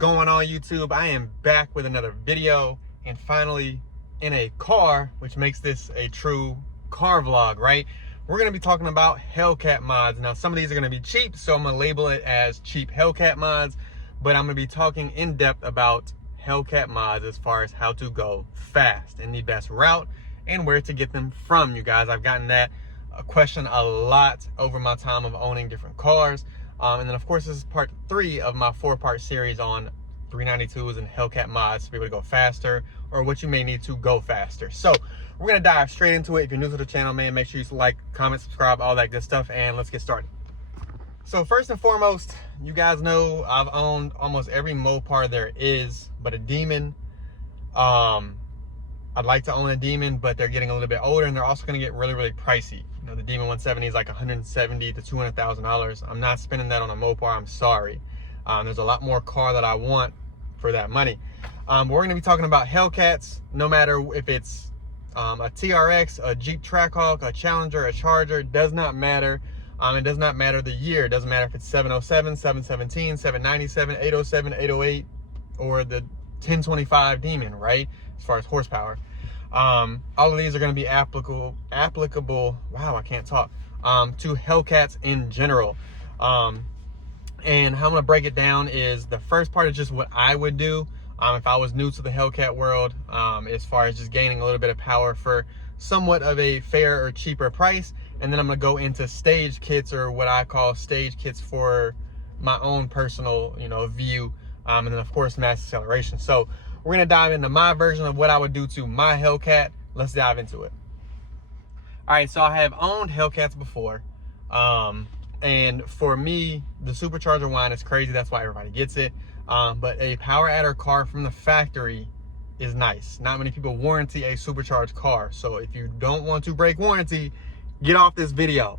going on, YouTube? I am back with another video, and finally in a car, which makes this a true car vlog, right? We're going to be talking about Hellcat mods. Now, some of these are going to be cheap, so I'm going to label it as cheap Hellcat mods, but I'm going to be talking in depth about Hellcat mods as far as how to go fast and the best route and where to get them from, you guys. I've gotten that question a lot over my time of owning different cars. And then, of course, this is part 3 of my 4-part series on 392s and Hellcat mods to be able to go faster, or what you may need to go faster. So we're going to dive straight into it. If you're new to the channel, man, make sure you like, comment, subscribe, all that good stuff, and let's get started. So first and foremost, you guys know I've owned almost every Mopar there is, but a Demon. I'd like to own a Demon, but they're getting a little bit older, and they're also going to get really, really pricey. You know, the Demon 170 is like $170,000 to $200,000. I'm not spending that on a Mopar. I'm sorry. There's a lot more car that I want for that money. But we're going to be talking about Hellcats, no matter if it's a TRX, a Jeep Trackhawk, a Challenger, a Charger. Does not matter. It does not matter the year. It doesn't matter if it's 707, 717, 797, 807, 808, or the 1025 Demon, right? As far as horsepower. All of these are going to be applicable, wow, I can't talk, to Hellcats in general. And how I'm going to break it down is, the first part is just what I would do if I was new to the Hellcat world, as far as just gaining a little bit of power for somewhat of a fair or cheaper price. And then I'm going to go into stage kits, or what I call stage kits for my own personal, view. And then, of course, mass acceleration. So we're going to dive into my version of what I would do to my Hellcat. Let's dive into it. All right, so I have owned Hellcats before. And for me, the supercharger whine is crazy. That's why everybody gets it. But a power adder car from the factory is nice. Not many people warranty a supercharged car. So if you don't want to break warranty, get off this video.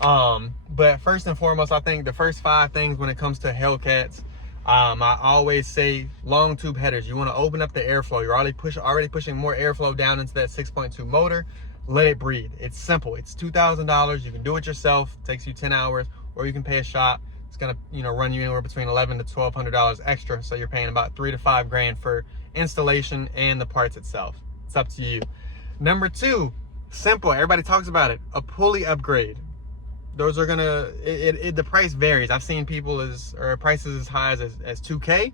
But first and foremost, I think the first 5 things when it comes to Hellcats, I always say long tube headers. You want to open up the airflow. You're already pushing more airflow down into that 6.2 motor. Let it breathe. It's simple. It's $2,000. You can do it yourself. It takes you 10 hours, or you can pay a shop. It's gonna, run you anywhere between $1,100 to $1,200 extra. So you're paying about $3 to $5 grand for installation and the parts itself. It's up to you. Number 2, simple. Everybody talks about it. A pulley upgrade. Those are gonna, the price varies. I've seen people prices as high as 2K,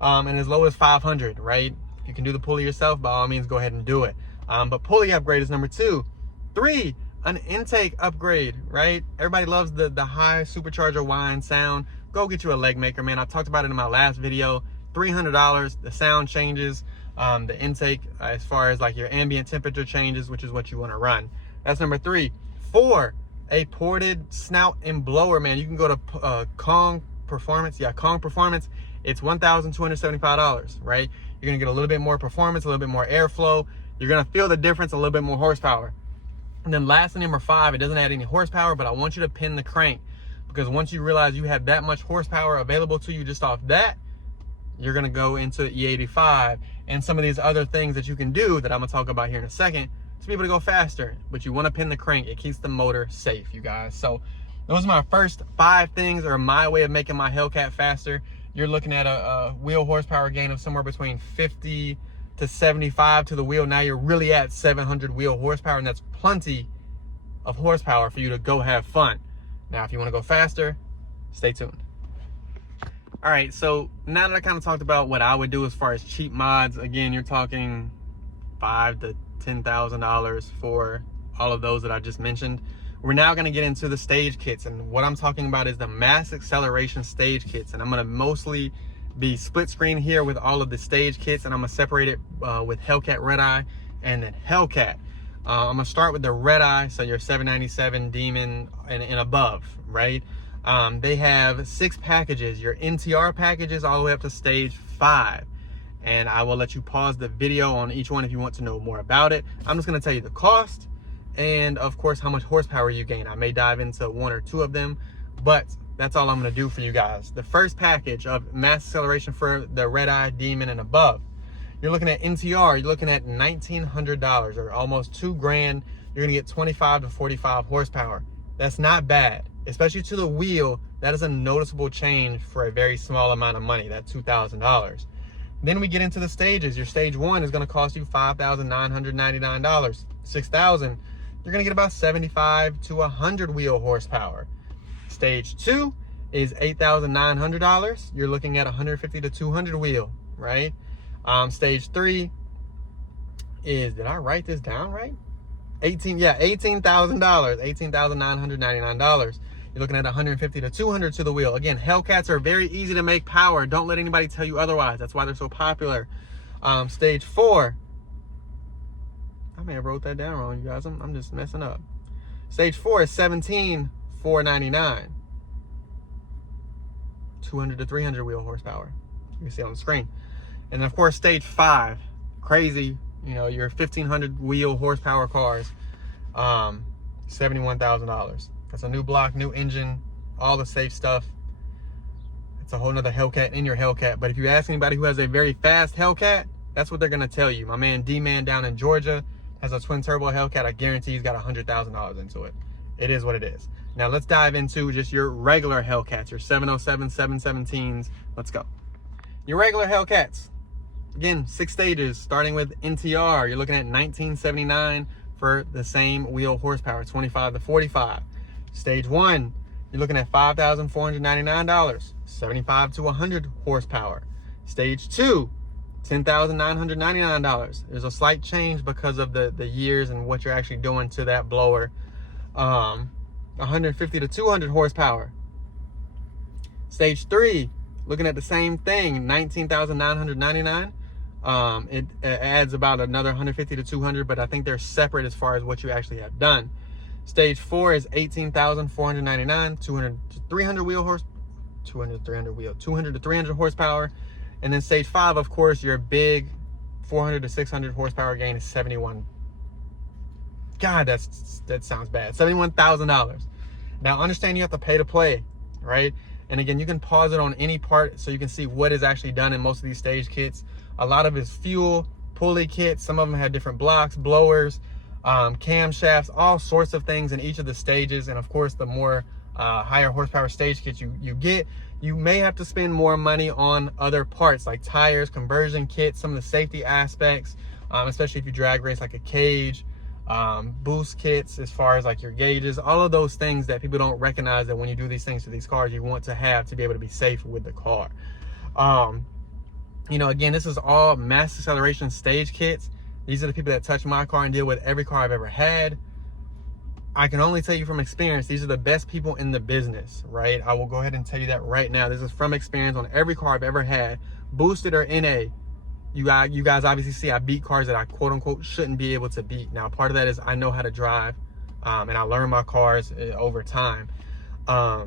and as low as 500, right? If you can do the pulley yourself, by all means, go ahead and do it. But pulley upgrade is number 2. 3, an intake upgrade, right? Everybody loves the high supercharger whine sound. Go get you a leg maker, man. I talked about it in my last video. $300, the sound changes, the intake, as far as like your ambient temperature changes, which is what you want to run. That's number 3. 4, a ported snout and blower, man. You can go to Kong Performance. Yeah, Kong Performance. It's $1,275, right? You're gonna get a little bit more performance, a little bit more airflow. You're gonna feel the difference, a little bit more horsepower. And then lastly, number 5, it doesn't add any horsepower, but I want you to pin the crank, because once you realize you have that much horsepower available to you just off that, you're gonna go into E85 and some of these other things that you can do that I'm gonna talk about here in a second to be able to go faster. But you want to pin the crank. It keeps the motor safe, you guys. So those are my first 5 things, or my way of making my Hellcat faster. You're looking at a wheel horsepower gain of somewhere between 50 to 75 to the wheel. Now you're really at 700 wheel horsepower, and that's plenty of horsepower for you to go have fun. Now, if you want to go faster, stay tuned. All right, so now that I kind of talked about what I would do as far as cheap mods, again, you're talking $5,000 to $10,000 for all of those that I just mentioned. We're now going to get into the stage kits, and what I'm talking about is the mass acceleration stage kits. And I'm going to mostly be split screen here with all of the stage kits, and I'm going to separate it with Hellcat Red Eye and then Hellcat. I'm going to start with the Red Eye, so your 797 Demon and above, right? They have 6 packages, your NTR packages all the way up to stage 5. And I will let you pause the video on each one if you want to know more about it. I'm just going to tell you the cost and, of course, how much horsepower you gain. I may dive into 1 or 2 of them, but that's all I'm going to do for you guys. The first package of mass acceleration for the Red Eye, Demon, and above, you're looking at NTR. You're looking at $1,900, or almost $2 grand. You're going to get 25 to 45 horsepower. That's not bad, especially to the wheel. That is a noticeable change for a very small amount of money, that $2,000. Then we get into the stages. Your stage 1 is going to cost you $5,999. 6,000, you're going to get about 75 to 100 wheel horsepower. Stage 2 is $8,900. You're looking at 150 to 200 wheel, right? Stage 3 is, did I write this down right? $18,000, $18,999. You're looking at 150 to 200 to the wheel. Again, Hellcats are very easy to make power. Don't let anybody tell you otherwise. That's why they're so popular. Stage 4, I may have wrote that down wrong, you guys. I'm just messing up. Stage 4 is $17,499. 200 to 300 wheel horsepower. You can see it on the screen. And of course, stage 5, crazy. You know, your 1,500 wheel horsepower cars, $71,000. That's a new block, new engine, all the safe stuff. It's a whole nother Hellcat in your Hellcat. But if you ask anybody who has a very fast Hellcat, that's what they're gonna tell you. My man D-Man down in Georgia has a twin turbo Hellcat. I guarantee he's got $100,000 into it. It is what it is. Now let's dive into just your regular Hellcats, your 707s, 717s. Let's go. Your regular Hellcats. Again, 6 stages, starting with NTR. You're looking at $19.79 for the same wheel horsepower, 25 to 45. Stage 1, you're looking at $5,499, 75 to 100 horsepower. Stage 2, $10,999. There's a slight change because of the years and what you're actually doing to that blower. 150 to 200 horsepower. Stage 3, looking at the same thing, $19,999. It adds about another 150 to 200, but I think they're separate as far as what you actually have done. Stage 4 is $18,499, 200 to 300 wheel horse, 200 to 300 wheel, 200 to 300 horsepower. And then stage 5, of course, your big 400 to 600 horsepower gain is 71. God, that sounds bad. $71,000. Now understand you have to pay to play, right? And again, you can pause it on any part so you can see what is actually done in most of these stage kits. A lot of it's fuel, pulley kits. Some of them have different blocks, blowers, camshafts, all sorts of things in each of the stages. And of course, the more higher horsepower stage kits you get, you may have to spend more money on other parts like tires, conversion kits, some of the safety aspects, especially if you drag race like a cage, boost kits as far as like your gauges, all of those things that people don't recognize that when you do these things to these cars, you want to have to be able to be safe with the car. You know, again, this is all mass acceleration stage kits. These are the people that touch my car and deal with every car I've ever had. I can only tell you from experience, these are the best people in the business, right? I will go ahead and tell you that right now. This is from experience on every car I've ever had, boosted or NA. You guys obviously see I beat cars that I quote unquote shouldn't be able to beat. Now, part of that is I know how to drive, and I learn my cars over time. But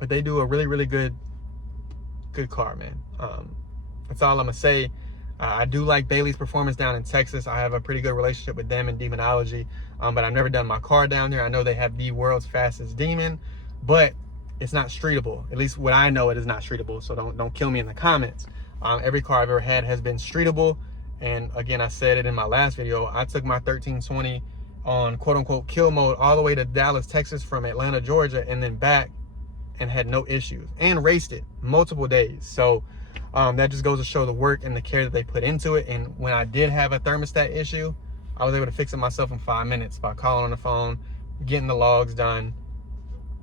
they do a really, really good car, man. That's all I'm gonna say. I do like Bailey's Performance down in Texas. I have a pretty good relationship with them in demonology, but I've never done my car down there. I know they have the world's fastest demon, but it's not streetable. At least what I know, it is not streetable. So don't kill me in the comments. Every car I've ever had has been streetable. And again, I said it in my last video, I took my 1320 on quote unquote kill mode all the way to Dallas, Texas from Atlanta, Georgia, and then back and had no issues and raced it multiple days. So that just goes to show the work and the care that they put into it. And when I did have a thermostat issue, I was able to fix it myself in 5 minutes by calling on the phone, getting the logs done,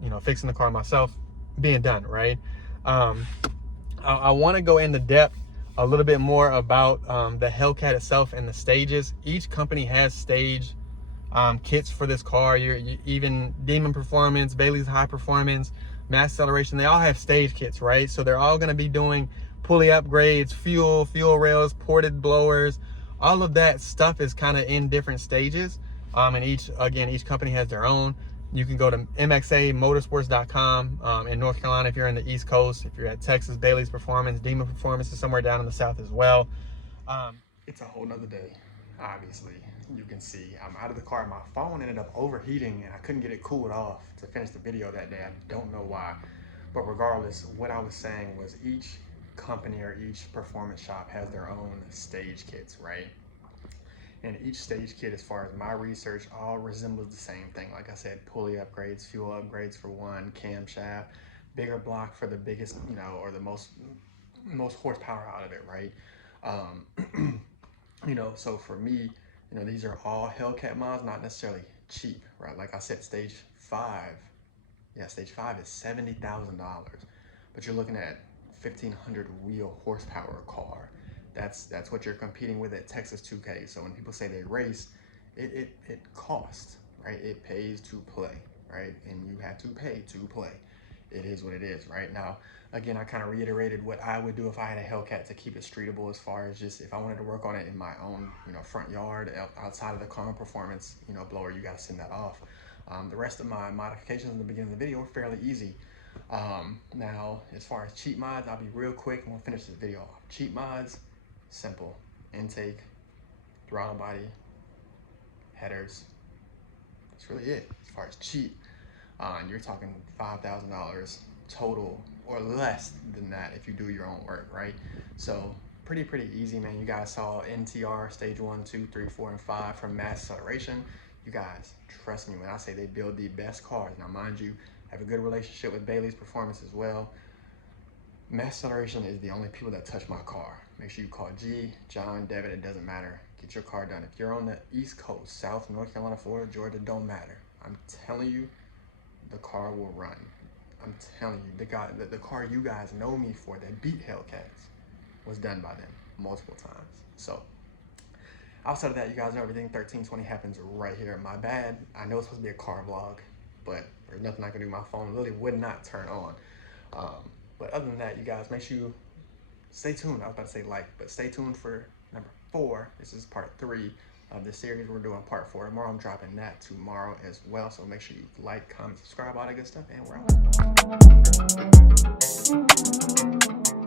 you know, fixing the car myself, being done, right? I want to go into depth a little bit more about the Hellcat itself and the stages. Each company has stage kits for this car. Even Demon Performance, Bailey's High Performance, Mass Acceleration, they all have stage kits, right? So they're all going to be doing pulley upgrades, fuel rails, ported blowers. All of that stuff is kind of in different stages. And each company has their own. You can go to mxamotorsports.com in North Carolina if you're in the East Coast. If you're at Texas, Bailey's Performance, Demon Performance is somewhere down in the South as well. It's a whole nother day, obviously. You can see I'm out of the car. My phone ended up overheating and I couldn't get it cooled off to finish the video that day. I don't know why. But regardless, what I was saying was each company or each performance shop has their own stage kits, right? And each stage kit, as far as my research, all resembles the same thing. Like I said, pulley upgrades, fuel upgrades for one, camshaft, bigger block for the biggest, you know, or the most horsepower out of it, right? You know, so for me, you know, these are all Hellcat mods, not necessarily cheap, right? Like I said, stage 5, yeah, stage 5 is $70,000, but you're looking at 1,500 wheel horsepower car. That's what you're competing with at Texas 2K. So when people say they race, it costs, right? It pays to play, right? And you have to pay to play. It is what it is, right? Now, again, I kind of reiterated what I would do if I had a Hellcat to keep it streetable, as far as just if I wanted to work on it in my own, you know, front yard outside of the car performance, you know, blower. You got to send that off. The rest of my modifications in the beginning of the video were fairly easy. Now, as far as cheat mods, I'll be real quick. I'm gonna finish this video off. Cheat mods, simple: intake, throttle body, headers. That's really it. As far as cheap, you're talking $5,000 total, or less than that if you do your own work, right? So pretty easy, man. You guys saw NTR stage 1, 2, 3, 4, and 5 from Mass Acceleration. You guys, trust me when I say they build the best cars. Now, mind you, I have a good relationship with Bailey's Performance as well. Mass Acceleration is the only people that touch my car. Make sure you call G, John, Devin, it doesn't matter. Get your car done. If you're on the East Coast, South, North Carolina, Florida, Georgia, don't matter. I'm telling you, the car will run. I'm telling you, the car you guys know me for that beat Hellcats was done by them multiple times. So outside of that, you guys know everything 1320 happens right here. My bad. I know it's supposed to be a car vlog, but there's nothing I can do. My phone literally would not turn on. But other than that, you guys, make sure you stay tuned. I was about to say like, but stay tuned for number 4. This is part 3 of the series. We're doing part 4 tomorrow. I'm dropping that tomorrow as well. So make sure you like, comment, subscribe, all that good stuff, and we're out.